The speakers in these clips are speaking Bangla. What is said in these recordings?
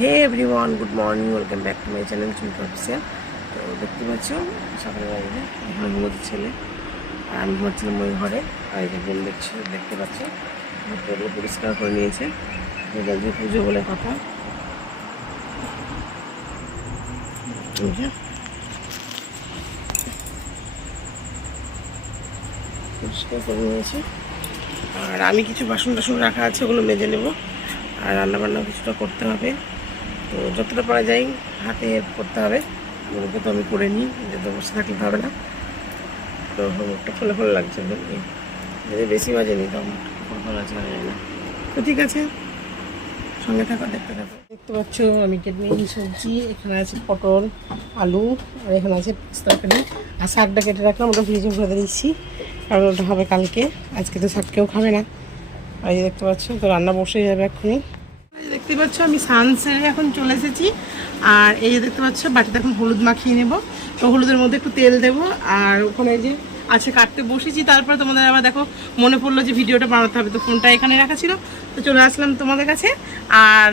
Hey everyone, good morning, welcome back to my channel Chumki official. তো দেখতে পাচ্ছ সকালবেলা এখানে ঘুমোচ্ছে ছেলে, আর আমি ঘুমাচ্ছিলাম ওই ঘরে। আর এই যে বোন দেখতে পাচ্ছ ঘরটাগুলো পরিষ্কার করে নিয়েছে, যে পুজো বলে কথা। পরিষ্কার করে নিয়েছে। আর আমি কিছু বাসন টাসন রাখা আছে, ওগুলো মেজে নেব। আর রান্নাবান্না কিছুটা করতে হবে, তো যতটা পারা যায় হাতে হেল্প করতে হবে। ওগুলোকে তো আমি করে নিই, যাতে বসে থাকলে হবে না। তো একটা ফলে ফলে লাগছে, যদি বেশি বাজে নিই তো ফলে ফলে লাগছে না। তো ঠিক আছে, সঙ্গে থাকো, দেখতে থাকো। দেখতে পাচ্ছ আমি কেটে নিই সবজি। এখানে আছে পটল, আলু, আর এখানে আছে তরকারি। আর শাকটা কেটে রাখলাম, ওটা ফ্রিজে ভরে দিচ্ছি, কারণ ওটা হবে কালকে। আজকে তো শাক কেউ খাবে না। আর এই দেখতে পাচ্ছ, তো রান্না বসে যাবে এক্ষুনি। দেখতে পাচ্ছ আমি স্নান সেরে এখন চলে এসেছি। আর এই যে দেখতে পাচ্ছ বাটিতে এখন হলুদ মাখিয়ে নেব। তো হলুদের মধ্যে একটু তেল দেবো। আর ওখানে যে আছে কাটতে বসেছি, তারপরে তোমাদের আবার দেখো মনে পড়লো যে ভিডিওটা বানাতে হবে, তো ফোনটা এখানে রাখা ছিল, তো চলে আসলাম তোমাদের কাছে। আর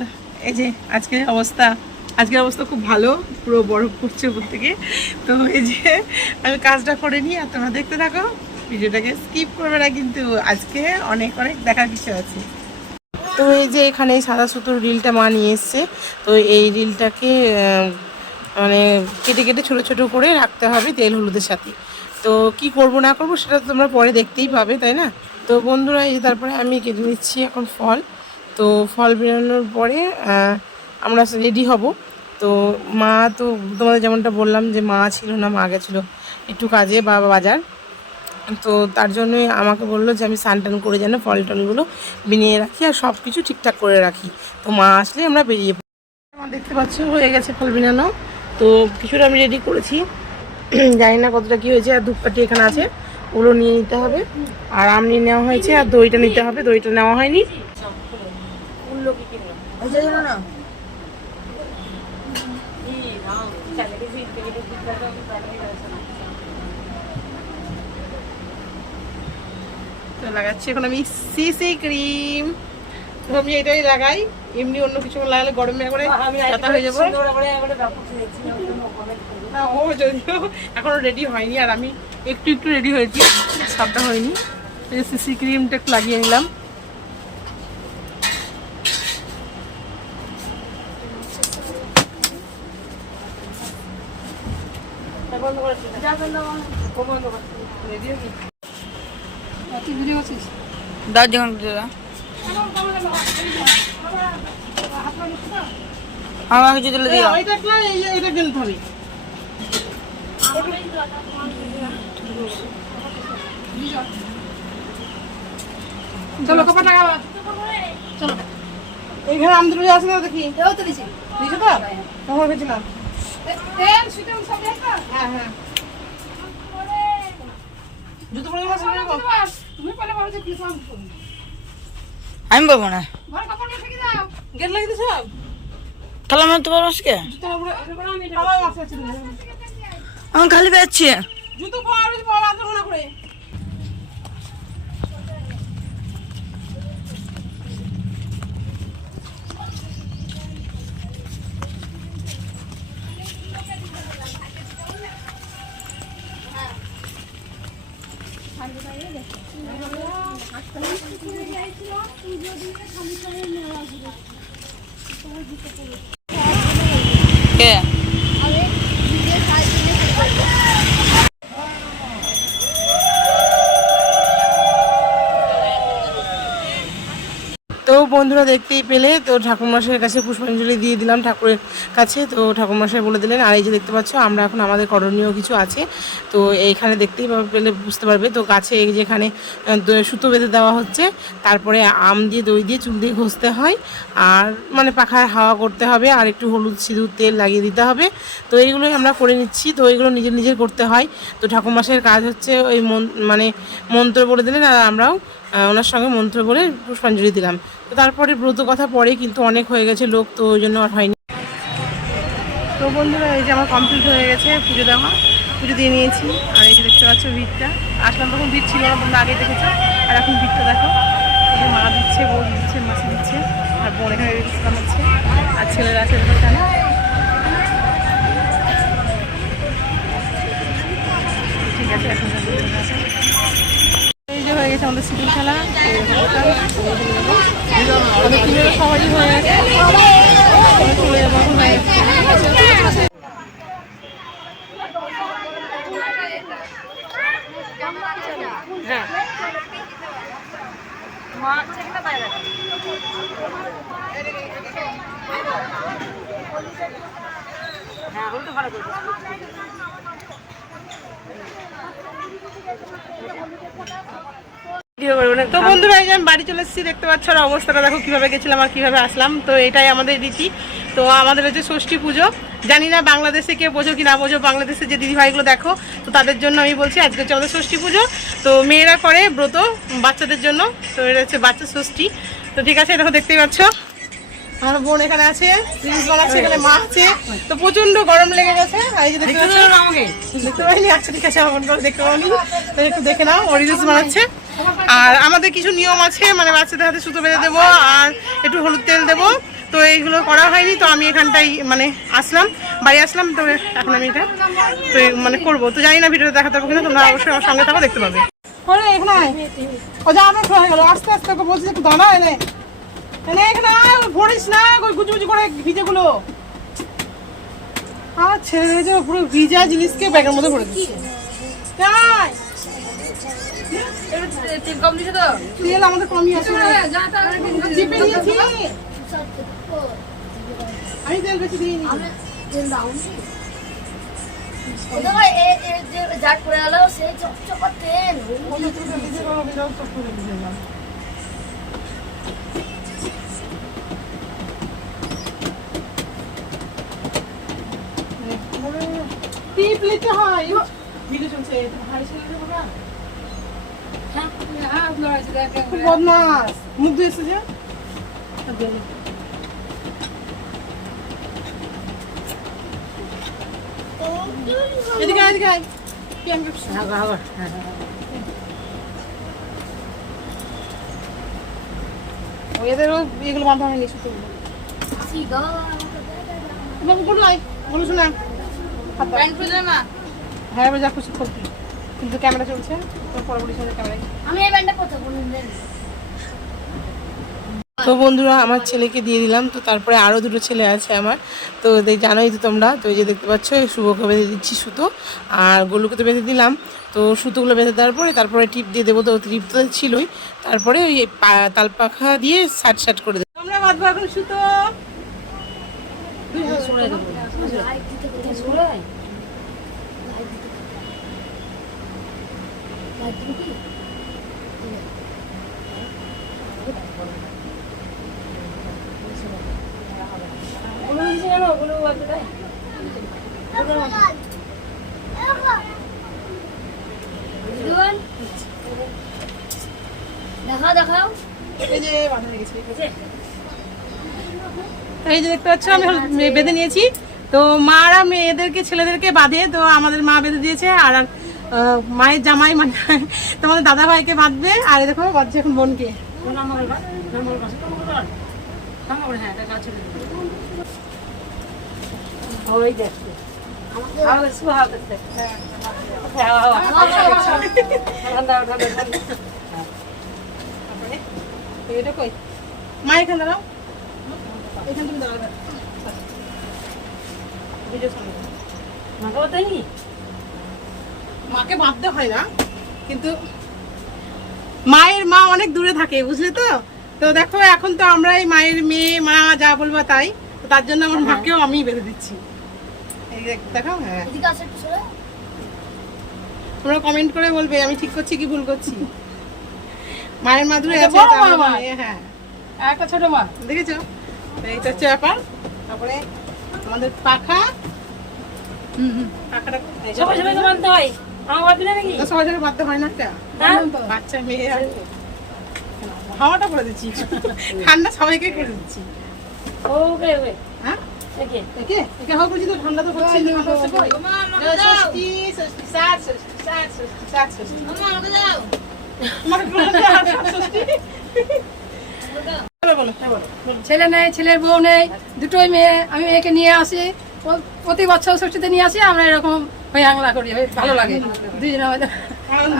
এই যে আজকের অবস্থা খুব ভালো, পুরো বরফ পড়ছে উপর থেকে। তো এই যে আমি কাজটা করে নিই, আর তোমরা দেখতে থাকো, ভিডিওটাকে স্কিপ করবে না কিন্তু, আজকে অনেক অনেক দেখার কিছু আছে। তো এই যে এখানে সাদা সুতোর রিলটা মা নিয়ে এসছে। তো এই রিলটাকে মানে কেটে কেটে ছোটো ছোটো করে রাখতে হবে তেল হলুদের সাথে। তো কি করব না করব সেটা তো তোমরা পরে দেখতেই পাবে, তাই না? তো বন্ধুরা, এই তারপরে আমি কেটে নিচ্ছি এখন ফল। তো ফল বেরোনোর পরে আমরা রেডি হব। তো মা তো তোমাদের যেমনটা বললাম যে মা ছিল না, মা গেছিলো একটু কাজে বা বাজার। তো তার জন্যই আমাকে বললো যে আমি স্নান টান করে যেন ফল টলগুলো বিনিয়ে রাখি আর সব কিছু ঠিকঠাক করে রাখি। তো মা আসলে আমরা বেরিয়ে পড়ি। আমার দেখতে পাচ্ছ হয়ে গেছে ফল বিনানো। তো কিছুটা আমি রেডি করেছি, জানি না কতটা কী হয়েছে। আর ধূপকাঠি এখানে আছে, ওগুলো নিয়ে নিতে হবে। আর আম নিয়ে নেওয়া হয়েছে, আর দইটা নিতে হবে, দইটা নেওয়া হয়নি। তো লাগাচ্ছি এখন আমি সিসি ক্রিম। তো আমি এটাই লাগাই, এমনি অন্য কিছু লাগালে গরমে করে ব্যথা হয়ে যাবো। ও যদিও এখনো রেডি হয়নি, আর আমি একটু একটু রেডি হয়েছি, সবটা হয়নি। এই সিসি ক্রিমটা একটু লাগিয়ে নিলাম। আমাকে কিছু দিলে দিও। এটা কিনতে হবে। চলো কপা টাকা, চলো এইখানে আমদুল আছে না, দেখি দিয়েছো তো তখন ভেবেছিলাম। হ্যাঁ হ্যাঁ, জুতো পরে আমি বলবো না, গেট লাগিয়ে দিছো। তাহলে আমি তো পারবো আজকে। আমি খালি পেয়েছি। জুতো পরা করে কে তো বন্ধুরা দেখতেই পেলে, তো ঠাকুরমশাইয়ের কাছে পুষ্পাঞ্জলি দিয়ে দিলাম ঠাকুরের কাছে। তো ঠাকুরমশাই বলে দিলেন। আর এই যে দেখতে পাচ্ছ আমরা এখন আমাদের করণীয় কিছু আছে, তো এইখানে দেখতেই পেলে বুঝতে পারবে। তো গাছে যেখানে সুতো বেঁধে দেওয়া হচ্ছে, তারপরে আম দিয়ে দই দিয়ে চুল দিয়ে ঘষতে হয়, আর মানে পাখায় হাওয়া করতে হবে, আর একটু হলুদ সিঁদুর তেল লাগিয়ে দিতে হবে। তো এইগুলোই আমরা করে নিচ্ছি। তো এইগুলো নিজের নিজের করতে হয়। তো ঠাকুরমশাইয়ের কাজ হচ্ছে ওই মানে মন্ত্র বলে দিলেন, আর আমরাও ওনার সঙ্গে মন্ত্র বলে পুষ্পাঞ্জলি দিলাম। তো তারপরে ব্রত কথা পরে, কিন্তু অনেক হয়ে গেছে লোক, তো ওই জন্য আর হয়নি। তো বন্ধুরা, এই যে আমার কমপ্লিট হয়ে গেছে পুজো দেওয়া, পুজো দিয়ে নিয়েছি। আর এই যে দেখতে পাচ্ছ ভিড়টা, আসলাম তখন ভিড় ছিল না, তোমরা আগে দেখেছো। আর এখন ভিড়টা দেখো, এই যে মা দিচ্ছে, বউ দিচ্ছে, মাসি দিচ্ছে, আর বোন এখানে রিলস বানাচ্ছে। আর ছেলেরা আছে এখানে। ঠিক আছে, এখন এই যে হয়ে গেছে আমাদের সিঁদুর খেলা। আমাদের টিমেরও সবারই হয়ে গেছে, চলে যাবো এখন হয়ে গেছে। হ্যাঁ তো বন্ধুরা, এই যে আমি বাড়ি চলে এসেছি, দেখতে পাচ্ছ আর অবস্থাটা দেখো কিভাবে গেছিলাম আর কিভাবে আসলাম। তো এটাই আমাদের রীতি। তো আমাদের হচ্ছে ষষ্ঠী পুজো। জানি না বাংলাদেশে কে বোঝো কি না বোঝো, বাংলাদেশে যে দিদিভাইগুলো দেখো, তো তাদের জন্য আমি বলছি আজকে হচ্ছে আমাদের ষষ্ঠী পুজো। তো মেয়েরা করে ব্রত বাচ্চাদের জন্য, তো এটা হচ্ছে বাচ্চা ষষ্ঠী। তো ঠিক আছে, দেখো দেখতেই পাচ্ছ আমার বোন এখানে আছে, রিলস বানাচ্ছে, এখানে মা আছে। তো প্রচন্ড গরম লেগে গেছে। আর এই যে দেখতে পাচ্ছ, দেখতে পাইনি? আচ্ছা ঠিক আছে, আমার বোন করে দেখতে পাওনি, তো একটু দেখে নাও, ও রিলস বানাচ্ছে। আর আমাদের কিছু নিয়ম আছে, মানে বাচ্চাদের হাতে সুতো বেঁধে দেবো আর একটু হলুদ তেল দেবো। তো এইগুলো করা হয়নি, তো আমি এখানটাই মানে আসলাম, বাড়ি আসলাম। তো এখন আমি এটা তো মানে করবো। তো জানি না ভিডিওটা দেখাতে পারবো কিনা, তোমরা অবশ্যই আমার সঙ্গে থাকো, দেখতে পাবে। এখানে ও যা আমার হয়ে গেল, আস্তে আস্তে ওকে বলছি একটু দাঁড়া, এনে এনে এখানে ভরিস না গুজুগুজু করে ভিজেগুলো। আমার ছেলে যে পুরো ভিজা জিনিসকে ব্যাগের মধ্যে ভরে দিচ্ছে। তেল আমাদের কমই আছে, জিপে নিয়েছি আমি, তেল বেশি দিইনি। টিপ নিতে হয়, ভিডিও চলছে। খুব বদমাস, মুখ দিয়ে এসেছে। এদিকে এদিকে এদেরও এগুলো বাঁধা হয়নি, শুধু বলো শোনা। হ্যাঁ যা খুশি করবি, কিন্তু ক্যামেরা চলছে, পরবর্তী সময় ক্যামেরায় আমি এই ব্যান্ডটা করতে বলুন। তো বন্ধুরা, আমার ছেলেকে দিয়ে দিলাম। তো তারপরে আরও দুটো ছেলে আছে আমার, তো জানোই তো তোমরা। তো এই যে দেখতে পাচ্ছ, শুভকে বেঁধে দিচ্ছি সুতো, আর গোলুকে তো বেঁধে দিলাম। তো সুতোগুলো বেঁধে দেওয়ার পরে তারপরে টিপ দিয়ে দেবো। তো টিপ তো ছিলই, তারপরে ওই তাল পাখা দিয়ে সাট সাট করে দেবো। আমরা বাঁধবো এখন সুতো। এই যে দেখতে পাচ্ছ, আমি বেঁধে নিয়েছি। তো মারা মেয়েদেরকে ছেলেদেরকে বাঁধে, তো আমাদের মা বেঁধে দিয়েছে। আর মায়ের জামাই মানে তোমাদের দাদা ভাইকে বাঁধবে। আর দেখো বাঁধছে এখন বোনকে। মা এখানে দাঁড়াও, এখানে তুমি দাঁড়াবে। মাকে বাঁধতে হয় না, কিন্তু মায়ের মা অনেক দূরে থাকে, বুঝলে তো। তো দেখো এখন তো আমরা এই মায়ের মেয়ে, মা যা বলবা তাই, তো তার জন্য আমার মাকেও আমি বেঁধে দিচ্ছি। এই দেখো, হ্যাঁ তোমরা কমেন্ট করে বলবে আমি ঠিক করছি কি ভুল করছি। মায়ের মা দূরে আছে, হ্যাঁ একটা ছোট মা, দেখেছো? এইটা হচ্ছে ব্যাপার। তারপরে আমাদের পাখা, পাখাটা সবাই বাঁধতে হয়, সবাই জন্য বাঁধতে হয় না। একটা বাচ্চা মেয়ে হাওয়াটা করে দিচ্ছি, ঠান্ডা সবাইকে করে দিচ্ছি। হ্যাঁ একে হাওয়া করছি, তো ঠান্ডা তো হচ্ছে। বলো বলো হ্যাঁ বলো। ছেলে নেই, ছেলের বউ নেই, দুটোই মেয়ে। আমি মেয়েকে নিয়ে আসি, প্রতি বছর ষষ্ঠীতে নিয়ে আসি। আমরা এরকম হই আংলা করি, ভালো লাগে। দুজনে আমাদের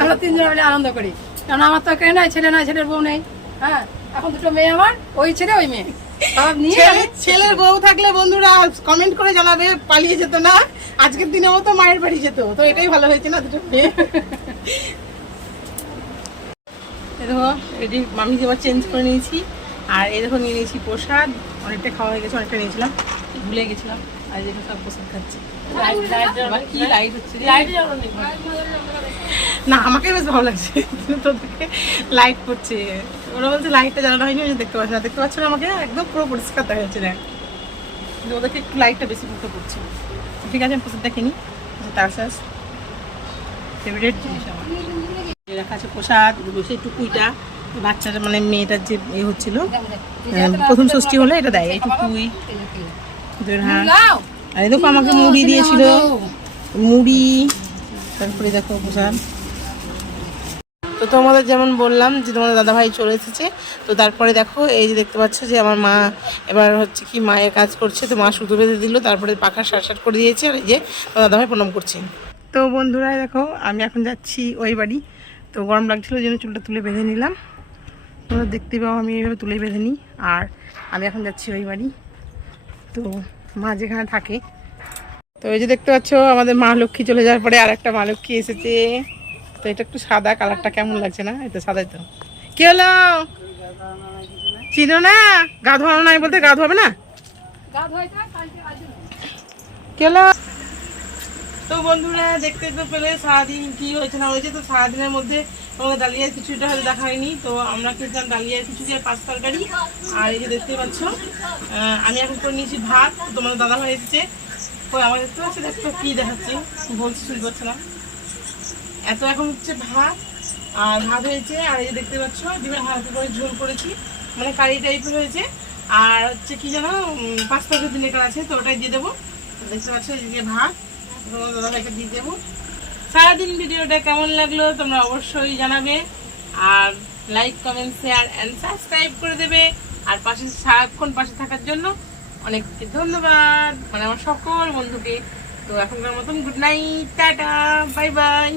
আমরা তিনজনে মিলে আনন্দ করি, কারণ আমার তো কেউ নাই, ছেলে নাই, ছেলের বউ নেই। হ্যাঁ, এখন দুটো মেয়ে আমার, ওই ছেলে ওই মেয়ে সব নিয়ে ছেলের বউ থাকলে বন্ধুরা কমেন্ট করে জানাবে, পালিয়ে যেত না, আজকের দিনেও তো মায়ের বাড়ি যেত। তো এটাই ভালো হয়েছে না, দুটো মেয়ে। এই দেখো এটি আমি যেবার চেঞ্জ করে নিয়েছি, আর এই দেখো নিয়ে নিয়েছি প্রসাদ। অনেকটা খাওয়া হয়ে গেছে, অনেকটা নিয়েছিলাম, ভুলে গেছিলাম। আর এই দেখো সব প্রসাদ খাচ্ছি। কি লাইট হচ্ছে না, আমাকে বেশ ভালো লাগছে। তোদেরকে লাইট পড়ছে, ওরা বলছে লাইটটা জ্বালানো হয়নি, দেখতে পাচ্ছি না। দেখতে পাচ্ছ না আমাকে? একদম পুরো পরিষ্কার দেখা যাচ্ছে। দেখ, কিন্তু ওদেরকে একটু লাইটটা বেশি পড়তে পড়ছে। ঠিক আছে, আমি প্রসাদটা কিনি। তার শেষ ফেভারিট জিনিস আমার রাখা আছে প্রসাদ। বসে টুকুইটা বাচ্চাটা মানে মেয়েটার যে এ হচ্ছিল, প্রথম ষষ্ঠী হলে এটা দেয়, এই টুকুই। আর দেখো আমাকে মুড়ি দিয়েছিল, মুড়ি। তারপরে দেখো প্রসাদ। তো তোমাদের যেমন বললাম যে তোমাদের দাদাভাই চলে এসেছে, তো তারপরে দেখো এই যে দেখতে পাচ্ছ যে আমার মা এবার হচ্ছে কি মায়ের কাজ করছে। তো মা সুতো বেঁধে দিল, তারপরে পাখা শাট করে দিয়েছে। আর এই যে তোমার দাদাভাই প্রণাম করছে। তো বন্ধুরা দেখো আমি এখন যাচ্ছি ওই বাড়ি। তো গরম লাগছিল ওই জন্য চুলটা তুলে বেঁধে নিলাম। তোমরা দেখতে পাও আমি এইভাবে তুলে বেঁধে নিই। আর আমি এখন যাচ্ছি ওই বাড়ি, তো মা যেখানে থাকে। তো এই যে দেখতে পাচ্ছ আমাদের মা লক্ষ্মী চলে যাওয়ার পরে আর একটা মা লক্ষ্মী এসেছে। তো এটা একটু সাদা, কালারটা কেমন লাগছে না? এটা সাদাই তো। কি হলো, চিনো না? গা ধোয়ানো নাই বলতে গা ধোয়াবে না? কি হলো? তো বন্ধুরা দেখতে তো পেলে সারাদিন কি হয়েছে না হয়েছে। তো সারাদিনের মধ্যে আমাদের ডালিয়ার কিছুটা হয়তো দেখা হয়নি। তো আমরা খেয়েছিলাম ডালিয়ার কিছু দিয়ে 5 তরকারি। আর এই যে দেখতে পাচ্ছ আমি এখন করে নিয়েছি ভাত। তোমাদের দাদা ভাই এসেছে, ওই আমার দেখতে পাচ্ছি, দেখতে কি দেখাচ্ছি বলছি, শুনতে পাচ্ছ না? এত এখন হচ্ছে ভাত, আর ভাত হয়েছে। আর এই যে দেখতে পাচ্ছ ডিমের হালকা করে ঝোল করেছি, মানে কারি টাইপের হয়েছে। আর হচ্ছে কি যেন 5 তরকারি ভিনেগার আছে, তো ওটাই দিয়ে দেবো। দেখতে পাচ্ছ এই ভাত দাদা ভাইকে দিয়ে দেবো। সারাদিন ভিডিওটা কেমন লাগলো তোমরা অবশ্যই জানাবে, আর like comment share and subscribe করে দেবে। আর পাশে সারাক্ষণ পাশে থাকার জন্য অনেক ধন্যবাদ, মানে আমার সকল বন্ধুকে। তো এখনকার মতন good night, tata, bye bye.